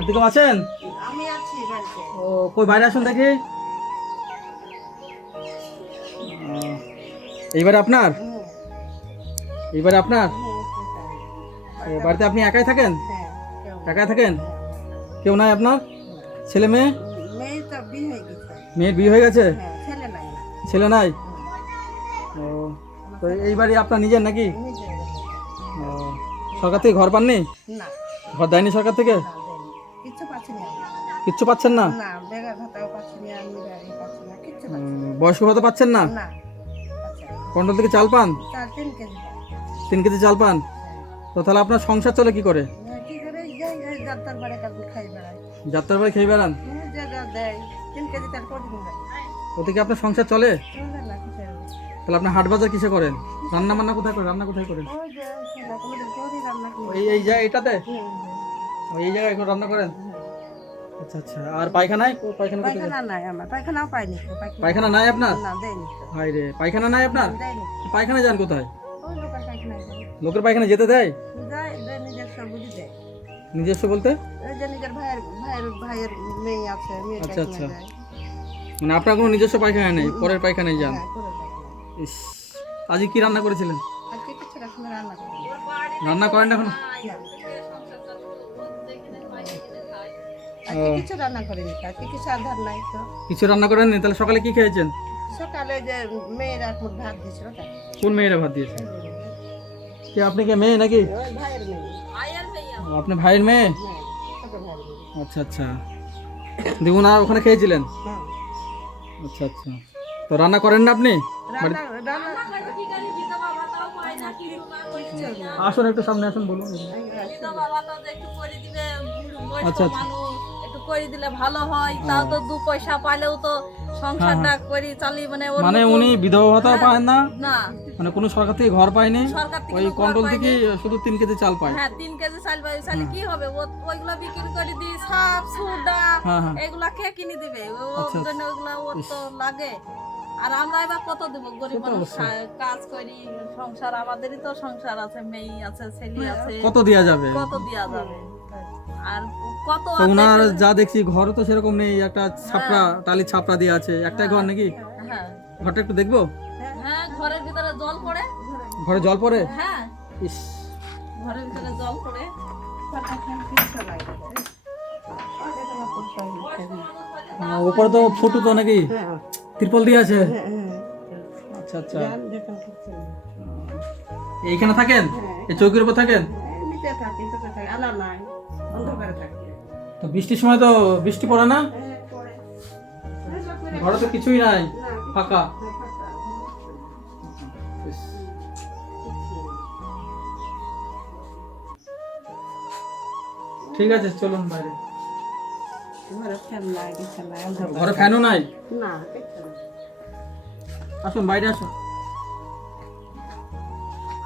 বাড়িতে কেউ আছেন? আমি আছি বাড়িতে। ও কই বাইরে আসুন দেখি এইবারে আপনার? এইবারে আপনার? ও, বাড়িতে আপনি একাই থাকেন। একাই থাকেন? কেউ নাই আপনার? ছেলে মেয়ে? মেয়ের বিয়ে হয়ে গেছে? হ্যাঁ ছেলে নাই। ও তো এই বাড়ি আপনার নিজের নাকি? ও সরকার থেকে ঘর পাননি? ঘর দেয়নি সরকার থেকে? পাচ্ছি না কিচ্ছু পাচ্ছেন না? না বেগার ভাতাও পাচ্ছি না আমি গাড়ি পাচ্ছি না কিচ্ছু পাচ্ছি উম, বয়স্ক ভাতা পাচ্ছেন না? না কন্ট্রোল থেকে চাল পান? তিন কেজি। তিন কেজি চাল পান? তো তাহলে আপনার সংসার চলে কি করে? কি করে? যাত্রার বাড়ি কাকু খাই বেড়াই। যাত্রার বাড়ি খেয়ে বেড়ান? হুম, যা যা দেয় তিন কেজি তার কদিন ওতে কি আপনার সংসার চলে? তাহলে আপনি হাট বাজার কিসে করেন? রান্না বান্না কোথায় করেন? রান্না কোথায় করেন? এই এই এটাতে? এই জায়গায় এখন রান্না করেন। আচ্ছা আচ্ছা। আর পায়খানায়? পায়খানা পায়খানা নাই আমার। পায়খানাও পাইনি পায়খানা নাই আপনার? না দেয়নি হাই রে পায়খানা নাই আপনার? পায়খানা যান কোথায়? লোকের পায়খানা যেতে দেয়? নিজস্ব বলতে? আচ্ছা, আচ্ছা। মানে আপনার কোনো নিজস্ব পায়খানা নেই? পরের পায়খানায় যান। হ্যাঁ আজকে কি রান্না করেছিলেন? রান্না করেন এখন? কিছু রান্না করিনি কিছু আধার নাই তো। কিছু রান্না করেননি তাহলে সকালে কি খেয়েছেন? সকালে যে মেয়েরা এক মুঠ ভাত দিয়েছিল তাই। কোন মেয়েরা ভাত দিয়েছে? কি আপনি কি মেয়ে নাকি? ভাইয়ের মেয়ে। আপনি ভাইয়ের মেয়ে? হ্যাঁ ভাইয়ের মেয়ে। আচ্ছা আচ্ছা। দেখুন আর ওখানে খেয়েছিলেন? হ্যাঁ। আচ্ছা আচ্ছা। তো রান্না করেন না আপনি? আসুন একটু সামনে আসুন বলুন। আচ্ছা, আচ্ছা। করে দিলে ভালো হয় তাও তো দু পয়সা পাইলেও তো সংসারটা করি চালি মানে মানে উনি বিধবা ভাতাও পায় না? না। মানে কোনো সরকার থেকে ঘর পায়নি ওই কন্ট্রোল থেকে শুধু তিন কেজি চাল পায়। হ্যাঁ তিন কেজি চাল পাই চালি কি হবে? ওইগুলা বিক্রি করে দিই সাপ সুডা হ্যাঁ হ্যাঁ। এগুলা কে কিনে দিবে? ওর আচ্ছা, জন্য ওগুলা ওর তো লাগে। আর আমরা এবার কত দেবো? গরিব মানুষ কাজ করি সংসার আমাদেরই তো সংসার আছে মেয়ে আছে ছেলে আছে। কত দেওয়া যাবে? কত দেওয়া যাবে? আর কত ওনার যা দেখছি ঘরও তো সেরকম নেই একটা ছাপড়া টালি ছাপড়া দিয়ে আছে। একটাই ঘর নাকি? হ্যাঁ। ঘরটা একটু দেখব? হ্যাঁ ঘরের ভিতরে জল পড়ে। ঘরে জল পড়ে? হ্যাঁ। ইস। ঘরের ভিতরে জল পড়ে। উপরে তো ফুটু তো নাকি? হ্যাঁ ত্রিপল দিয়ে আছে? হ্যাঁ আচ্ছা আচ্ছা। এইখানে থাকেন? এই চৌকির উপর থাকেন? আলো নাই অন্ধকারে থাকি। তো বৃষ্টির সময় তো বৃষ্টি পড়ে না? ঘরে তো কিছুই নাই, ফাঁকা। ঠিক আছে, চলুন বাইরে। ঘরে ফ্যানও নাই। আসুন, বাইরে আসুন।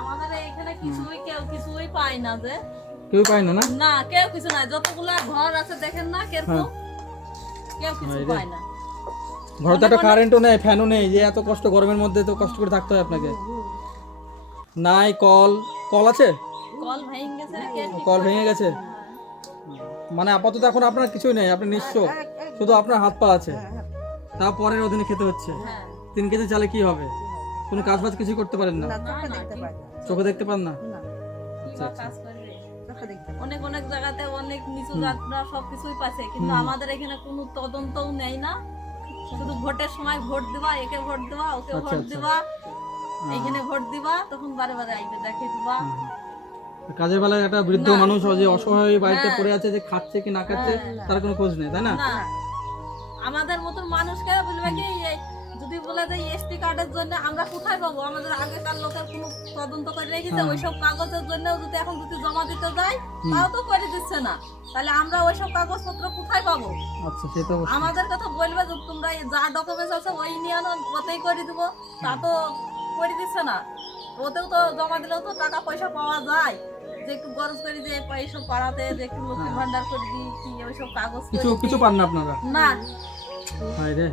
আমাদের এখানে কিছুই কেউ কিছুই পায় না যে। কেউ পায় না না? না কেউ কিছু নাই। যতগুলা ঘর আছে দেখেন না কীরকম? কেউ কিছু পায় না। ঘরে তো একটা কারেন্টও নেই ফ্যানও নেই যে এত কষ্ট গরমের মধ্যে তো কষ্ট করে থাকতে হয় আপনাকে। নাই কল। কল আছে? কল ভেঙে গেছে কল ভেঙে গেছে? মানে আপাতত এখন আপনার কিছুই নেই আপনি নিঃস্ব। শুধু আপনার হাত পা আছে। হ্যাঁ, তা পরের অধীনে খেতে হচ্ছে। হ্যাঁ। তিন কেজি চালে কি হবে? কোনো কাজ বাজ কিছু করতে পারেন না। না, চোখে দেখতে পাই না। চোখে দেখতে পান না? চোখে দেখতে অনেক অনেক জায়গাতে অনেক নিচু জাতরা সবকিছুই পাচ্ছে কিন্তু আমাদের এখানে কোনো তদন্তও নেই না। শুধু ভোটের সময় ভোট দিবা একে ভোট দিবা ওকে আচ্ছা, ভোট আচ্ছা। দিবা এইখানে ভোট দিবা তখন বারে বারে আইবে দেখে দিবা কাজের বেলায় একটা বৃদ্ধ মানুষ যে অসহায় বাড়িতে হ্যাঁ। পড়ে আছে যে খাচ্ছে কি না খাচ্ছে হ্যাঁ, তার কোনো খোঁজ নেই তাই না? আমাদের মতন মানুষকে বলবে কি যদি বলে যে এসটি কার্ডের জন্য আমরা কোথায় পাবো? আমাদের আগেকার লোকের কোনো তদন্ত করে রেখেছে হ্যাঁ। ওইসব কাগজের জন্য যদি এখন যদি জমা দিতে যায়। তাও তো করে দিচ্ছে না। তাহলে আমরা ওইসব কাগজপত্র কোথায় পাবো? আচ্ছা সে তো আমাদের কথা বলবে যে তোমরা যা ডকুমেন্টস আছে ওই নিয়ে আনো ওতেই করে দিব। তা তো করে দিচ্ছে না। ওতেও তো জমা দিলেও তো টাকা পয়সা পাওয়া যায়। যে একটু গরজ করে যে এইসব পাড়াতে যে একটু লক্ষ্মী ভান্ডার করে দিই কি ওইসব কাগজ কিছু কিছু পান না আপনারা? না। হায় রে।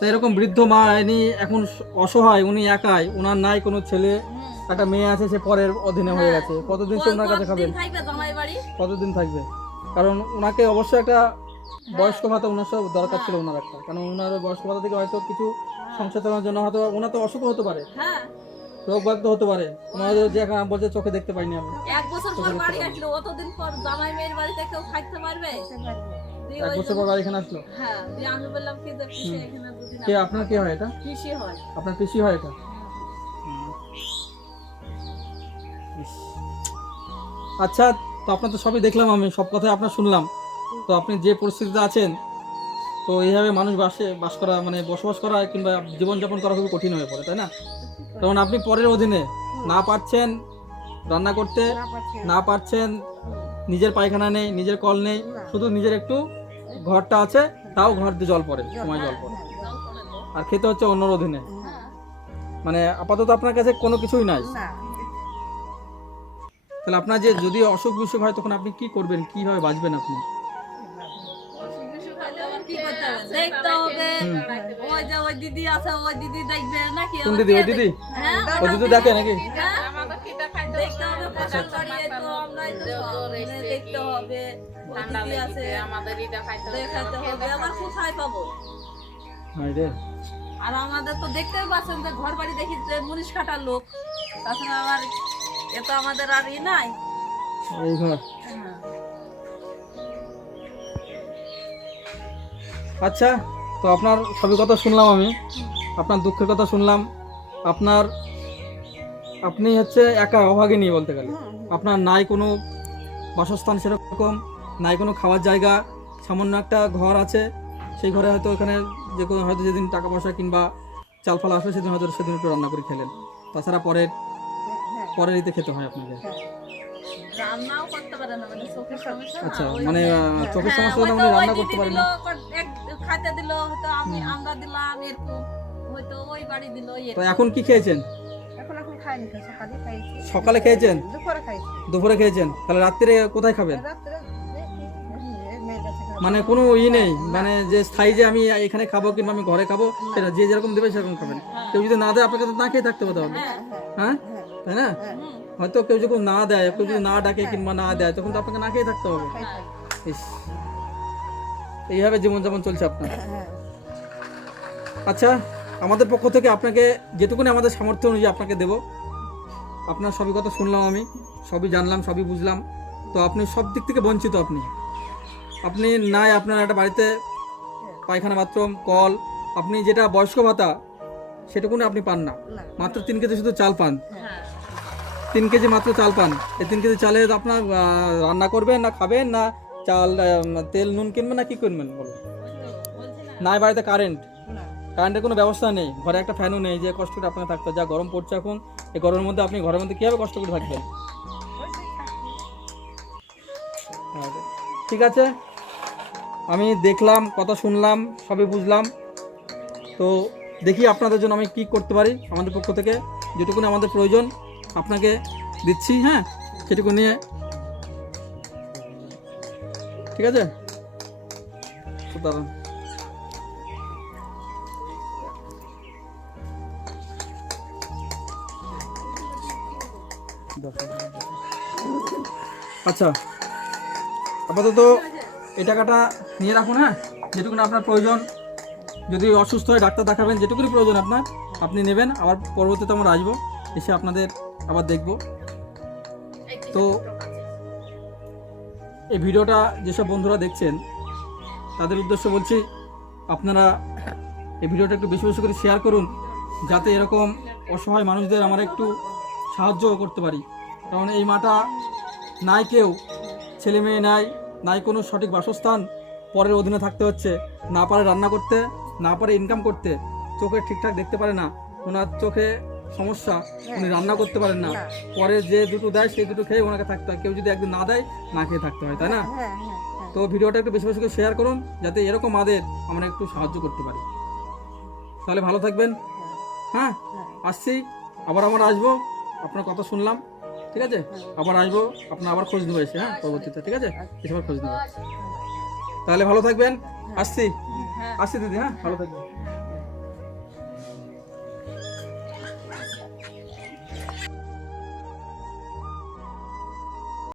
তো এরকম বৃদ্ধ মা ইনি এখন অসহায় উনি একাই। ওনার নাই কোনো ছেলে একটা মেয়ে আছে সে পরের অধীনে হয়ে গেছে। কতদিন সে ওনার কাছে খাবেন থাকবে জামাই বাড়ি? কতদিন থাকবে? কারণ ওনাকে অবশ্যই একটা বয়স্ক ভাতা ওনার সব দরকার ছিল ওনার একটা। কারণ ওনার বয়স্ক ভাতা থেকে হয়তো কিছু সংসার চালানোর জন্য হয়তো ওনার তো অসুখ হতে পারে। হ্যাঁ। রোগ বাগ হতে পারে। ওনার যে এখন বলছে চোখে দেখতে পাইনি আমি এক বছর পর বাড়ি আসলো অতদিন পর জামাই মেয়ের বাড়িতে কেউ থাকতে পারবে? এক বছর পর বাড়ি এখানে আসলো? হ্যাঁ আমি বললাম কি যে এখানে কে আপনার কে হয় এটা? পিসি হয়। আপনার পিসি হয় এটা? আচ্ছা তো আপনার তো সবই দেখলাম আমি সব কথাই আপনার শুনলাম। তো আপনি যে পরিস্থিতিতে আছেন তো এইভাবে মানুষ বাসে বাস করা মানে বসবাস করা কিংবা জীবনযাপন করা খুবই কঠিন হয়ে পড়ে তাই না? তখন আপনি পরের অধীনে না পারছেন রান্না করতে না পারছে না পারছেন নিজের পায়খানা নেই নিজের কল নেই শুধু নিজের একটু ঘরটা আছে তাও ঘর দিয়ে জল পড়ে সময় জল পড়ে। আর খেতে হচ্ছে অন্যর অধীনে মানে আপাতত আপনার কাছে কোনো কিছুই নাই। তাহলে আপনার যে যদি অসুখ বিসুখ হয় তখন আপনি কি করবেন? কীভাবে বাঁচবেন আপনি? কি হবে। দেখতে হবে ওই যে ওই দিদি আছে ওই দিদি দেখবে নাকি? কোন দিদি? ওই দিদি? হ্যাঁ? ওই দিদি দেখে নাকি? হ্যাঁ? দেখতে হবে পোশাক বাড়িয়ে তো আমরাই তো দেখতে হবে। ওই দিদি আছে দেখাতে হবে। আবার কোথায় পাবো? রে। আর আমাদের তো দেখতেই পাচ্ছেন যে ঘর বাড়ি দেখি যে মুনিশ কাটার লোক। তাছাড়া আবার এ তো আমাদের আর ই নাই। এই ঘর। হ্যাঁ। আচ্ছা তো আপনার সবই কথা শুনলাম আমি। আপনার দুঃখের কথা শুনলাম। আপনার আপনি হচ্ছে একা অভাগিনী বলতে গেলে। আপনার নাই কোনো বাসস্থান সেরকম নাই কোনো খাওয়ার জায়গা সামান্য একটা ঘর আছে। সেই ঘরে হয়তো এখানে যে কোনো হয়তো যেদিন টাকা পয়সা কিংবা চাল ফাল আসবে সেদিন হয়তো সেদিন একটু রান্না করে খেলেন। তাছাড়া পরের হ্যাঁ পরের ইতে খেতে হয় আপনাকে। রান্নাও করতে পারে না মানে চোখের সমস্যা আচ্ছা মানে চোখের হ্যাঁ, সমস্যা হয়তো মানে রান্না করতে না। খাইতে দিল হয়তো আমি আমরা দিলাম এরকম। হয়তো ওই বাড়ি দিল তো এখন কি খেয়েছেন? এখন এখন খাইনি সকালে খাইছি। সকালে খেয়েছেন? দুপুরে খাইছি। দুপুরে খেয়েছেন? তাহলে রাত্রে কোথায় খাবেন? রাত্রে মানে কোনো ই নেই। মানে যে স্থায়ী যে আমি এখানে খাব কিংবা আমি ঘরে খাব সেটা যে যেরকম দেবে সেরকম খাবেন। কেউ যদি না দেয় আপনাকে তো না খেয়ে থাকতে হবে হ্যাঁ হ্যাঁ। হ্যাঁ? তাই না? হ্যাঁ। হয়তো কেউ যখন না দেয় কেউ যদি না ডাকে কিংবা না দেয় তখন তো আপনাকে না খেয়ে থাকতে হবে। এইভাবে জীবনযাপন চলছে আপনার। আচ্ছা আমাদের পক্ষ থেকে আপনাকে যেটুকুনি আমাদের সামর্থ্য অনুযায়ী আপনাকে দেব। আপনার সবই কথা শুনলাম আমি সবই জানলাম সবই বুঝলাম। তো আপনি সব দিক থেকে বঞ্চিত আপনি। আপনি নাই আপনার একটা বাড়িতে পায়খানা বাথরুম কল আপনি যেটা বয়স্ক ভাতা সেটুকুনি আপনি পান না। মাত্র তিন কেজি শুধু চাল পান। হ্যাঁ। তিন কেজি মাত্র চাল পান। এই তিন কেজি চালে আপনার রান্না করবেন না খাবেন না চাল তেল নুন কিনবেন না কি কিনবেন বলো না নাই বাড়িতে কারেন্ট। কারেন্টের কোনো ব্যবস্থা নেই। ঘরে একটা ফ্যানও নেই যে কষ্ট করে আপনাকে থাকতে যা গরম পড়ছে এখন এই গরমের মধ্যে আপনি ঘরের মধ্যে কীভাবে কষ্ট করে থাকবেন? আর ঠিক আছে? আমি দেখলাম, কথা শুনলাম, সবই বুঝলাম। তো দেখি আপনাদের জন্য আমি কি করতে পারি আমাদের পক্ষ থেকে। যেটুকুনি আমাদের প্রয়োজন, আপনাকে দিচ্ছি হ্যাঁ? সেটুকু নিয়ে। ঠিক আছে? আচ্ছা আপাতত এই টাকাটা নিয়ে রাখুন হ্যাঁ? যেটুকু আপনার প্রয়োজন। যদি অসুস্থ হয় ডাক্তার দেখাবেন যেটুকুনি প্রয়োজন আপনার, আপনি নেবেন। আবার পরবর্তীতে আমরা আসব, এসে আপনাদের আবার দেখব। তো এই ভিডিওটা যেসব বন্ধুরা দেখছেন, তাদের উদ্দেশ্য বলছি, আপনারা এই ভিডিওটা একটু বেশি বেশি করে শেয়ার করুন, যাতে এরকম অসহায় মানুষদের আমরা একটু সাহায্য করতে পারি। কারণ এই মাটা নাই কেউ ছেলে মেয়ে নাই নাই কোনো সঠিক বাসস্থান পরের অধীনে থাকতে হচ্ছে। না পারে রান্না করতে না পারে ইনকাম করতে। চোখে ঠিকঠাক দেখতে পারে না। ওনার চোখে সমস্যা উনি রান্না করতে পারেন না। পরে যে দুটো দেয় সেই দুটো খেয়ে ওনাকে থাকতে হয়। কেউ যদি একদিন না দেয় না খেয়ে থাকতে হয় তাই না? হ্যাঁ হ্যাঁ হ্যাঁ তো ভিডিওটা একটু বেশি বেশি করে শেয়ার করুন যাতে এরকম মাদের আমরা একটু সাহায্য করতে পারি। তাহলে ভালো থাকবেন। হ্যাঁ হ্যাঁ। আসছি। আবার আমরা আসব। আপনার কথা শুনলাম। ঠিক আছে? আবার আসব। আপনার আবার খোঁজ নেব এসে হ্যাঁ পরবর্তীতে। ঠিক আছে? এসে আবার খোঁজ নেব। তাহলে ভালো থাকবেন। আসছি। হ্যাঁ। আসছি দিদি হ্যাঁ? ভালো থাকবেন।